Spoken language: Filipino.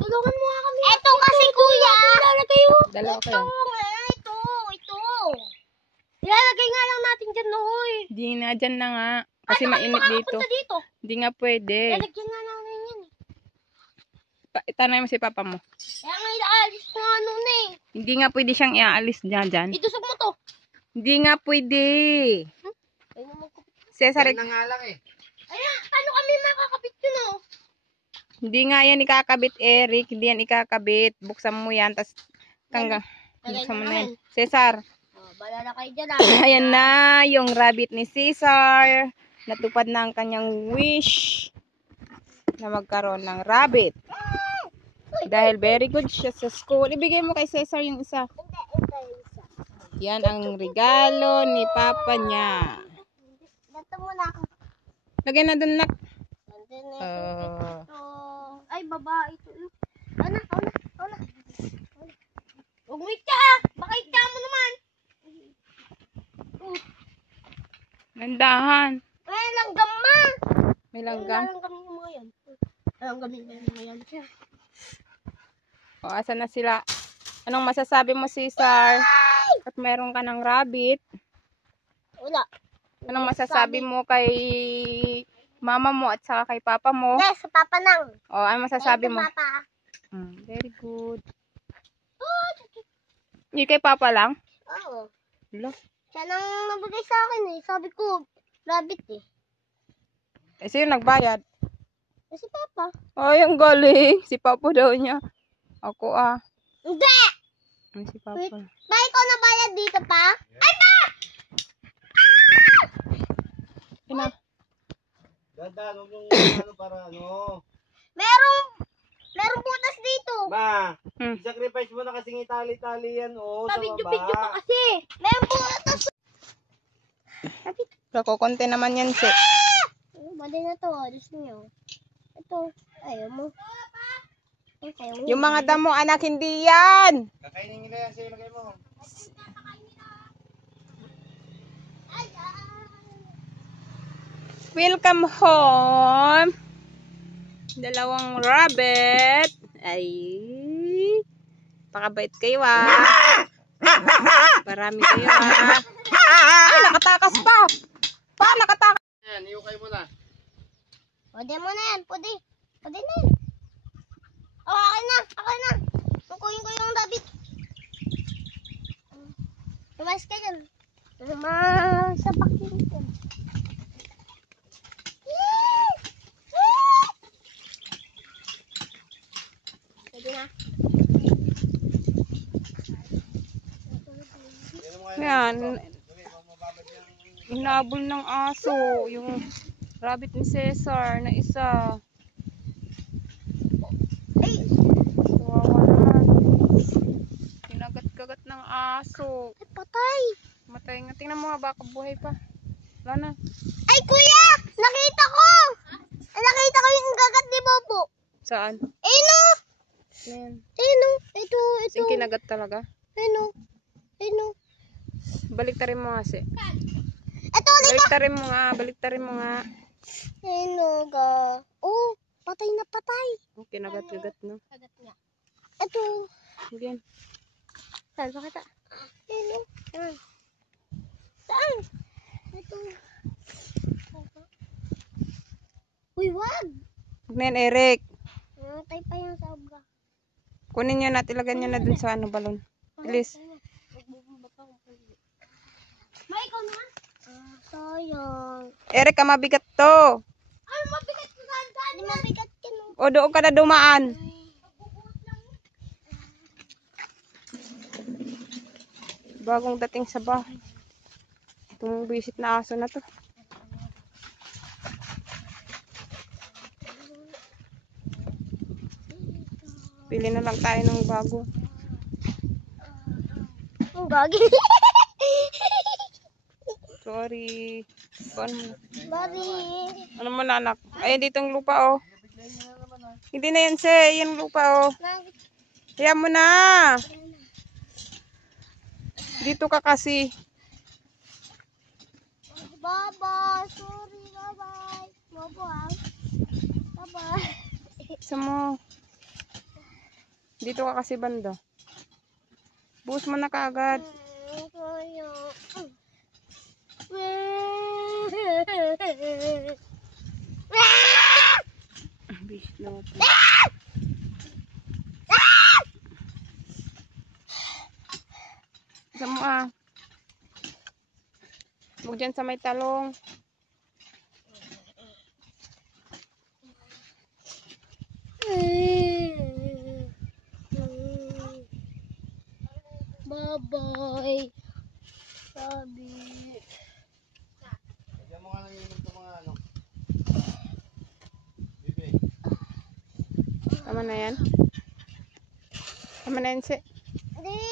Tulungan mo nga kami. Ito kasi kuya. Dalawa kayo. Ito. Ilalagay nga lang natin dyan, Noy. Di na, dyan na nga. Kasi mainit dito. Hindi nga pwede. Lalagyan nga natin yan. Itanay mo si papa mo. Kaya nga ilaalis ko nga nun eh. Hindi nga pwede siyang iaalis dyan. Itusok mo to. Hindi nga pwede. Cesar, na nga lang eh. Ayan, paano kami makakabit yun oh? hindi nga yan ikakabit, Eric. Hindi yan ikakabit. Buksan mo yan. Tapos, buksan mo na yan. Cesar. Oh, bala na kayo dyan ah. Ayan na yung rabbit ni Cesar. Natupad na ang kanyang wish na magkaroon ng rabbit. Dahil very good siya sa school. Ibigay mo kay Cesar yung isa. Yan ang regalo ni papa niya. Ganto mo na ako. Lagay na dun, nak. Ay, babae ito. Ana. Umit ka ah. Baka ita mo naman. Nandahan. May langgam ma. May langgam. Langgam yung mga yan. Langgam yung mga yan. O, asan na sila? Anong masasabi mo, Cesar? At meron ka ng rabbit. Wala. Anong masasabi mo kay mama mo at saka kay papa mo? Yes, sa papa nang. O, ano masasabi mo? Papa. Very good. Hindi kay papa lang? Oo. Hello? Siya nang nabigay sa akin eh. Sabi ko, rabbit eh. Sino nagbayad? Si papa. Ay, ang galing. Si papa daw niya. Ako Hindi! Si papa. Ba, ikaw na bayad dito pa? Ay, pa! Ina. Ganda, huwag yung ano para ano. Merong butas dito. Ma, sacrifice mo na kasing itali-tali yan sa Video pa baba. kasi. Merong butas. Kukunti naman yan, si. Mali na to. Gusto nyo. Ito. Ayaw mo. Yung mga damo, anak, hindi yan. Kakainin nila yan, sige, lagay mo. Welcome home. Dalawang rabbit. Ay. Pakabait kayo Parami kayo Ay, nakatakas pa. Nakatakas. Yan, iukay mo na. Pwede mo na yan. Pwede na yan. Akin na. Kukuhin ko yung rabbit. Tumas ka dyan. Sapak dito. Pwede na. Yan. Hinabol ng aso. Yung rabbit ni Cesar na isa. Ay! Kawawa naman. Kinagat-kagat ng aso. Ay, patay. Matay nga. Tingnan mo nga, baka buhay pa. Wala na. Ay, kuya! Nakita ko! Nakita ko yung gagat ni Bobo. Saan? Ayun o! Yan. Ayun o! Ito. Yung kinagat talaga. Ayun o! Baliktarin mo nga, si. Ito, Baliktarin mo nga. ayun o, ga. Oh, patay na patay. Oh, kinagat-kagat, no? Kagat nga. Ito. Yan. Saan? Pakita. Ayun o. Saan? Ito. Uy, wag! Huwag na yan, Eric. Namatay pa yung sabga. Kunin nyo na, ilagay nyo na dun sa balon. Bilis. May ikaw na? Sayang. Eric, mabigat to. Ay, mabigat ka saan? Hindi mabigat ka no. O, doon ka na dumaan. Bagong dating sa bahay. Itong visit na aso na to. Pili na lang tayo ng bago. Ang gagi. Sorry. Bari. Ano mo na, anak? Ayan dito ang lupa, oh. Hindi na yan, se. Yan lupa, oh. Kaya mo na. Dito ka kasi. Bye-bye. Sorry. Bye-bye. Bye-bye. Bye-bye. Sa mo. Dito ka kasi banda. Buhos mo na kaagad. Kaya. Bish na po. Isa mo ah. Huwag dyan sa may talong. Bye-bye. Sabi. Lagyan mo nga ng inom sa mga ano. Bibi. Tama na yan. Tama na yan si. Di.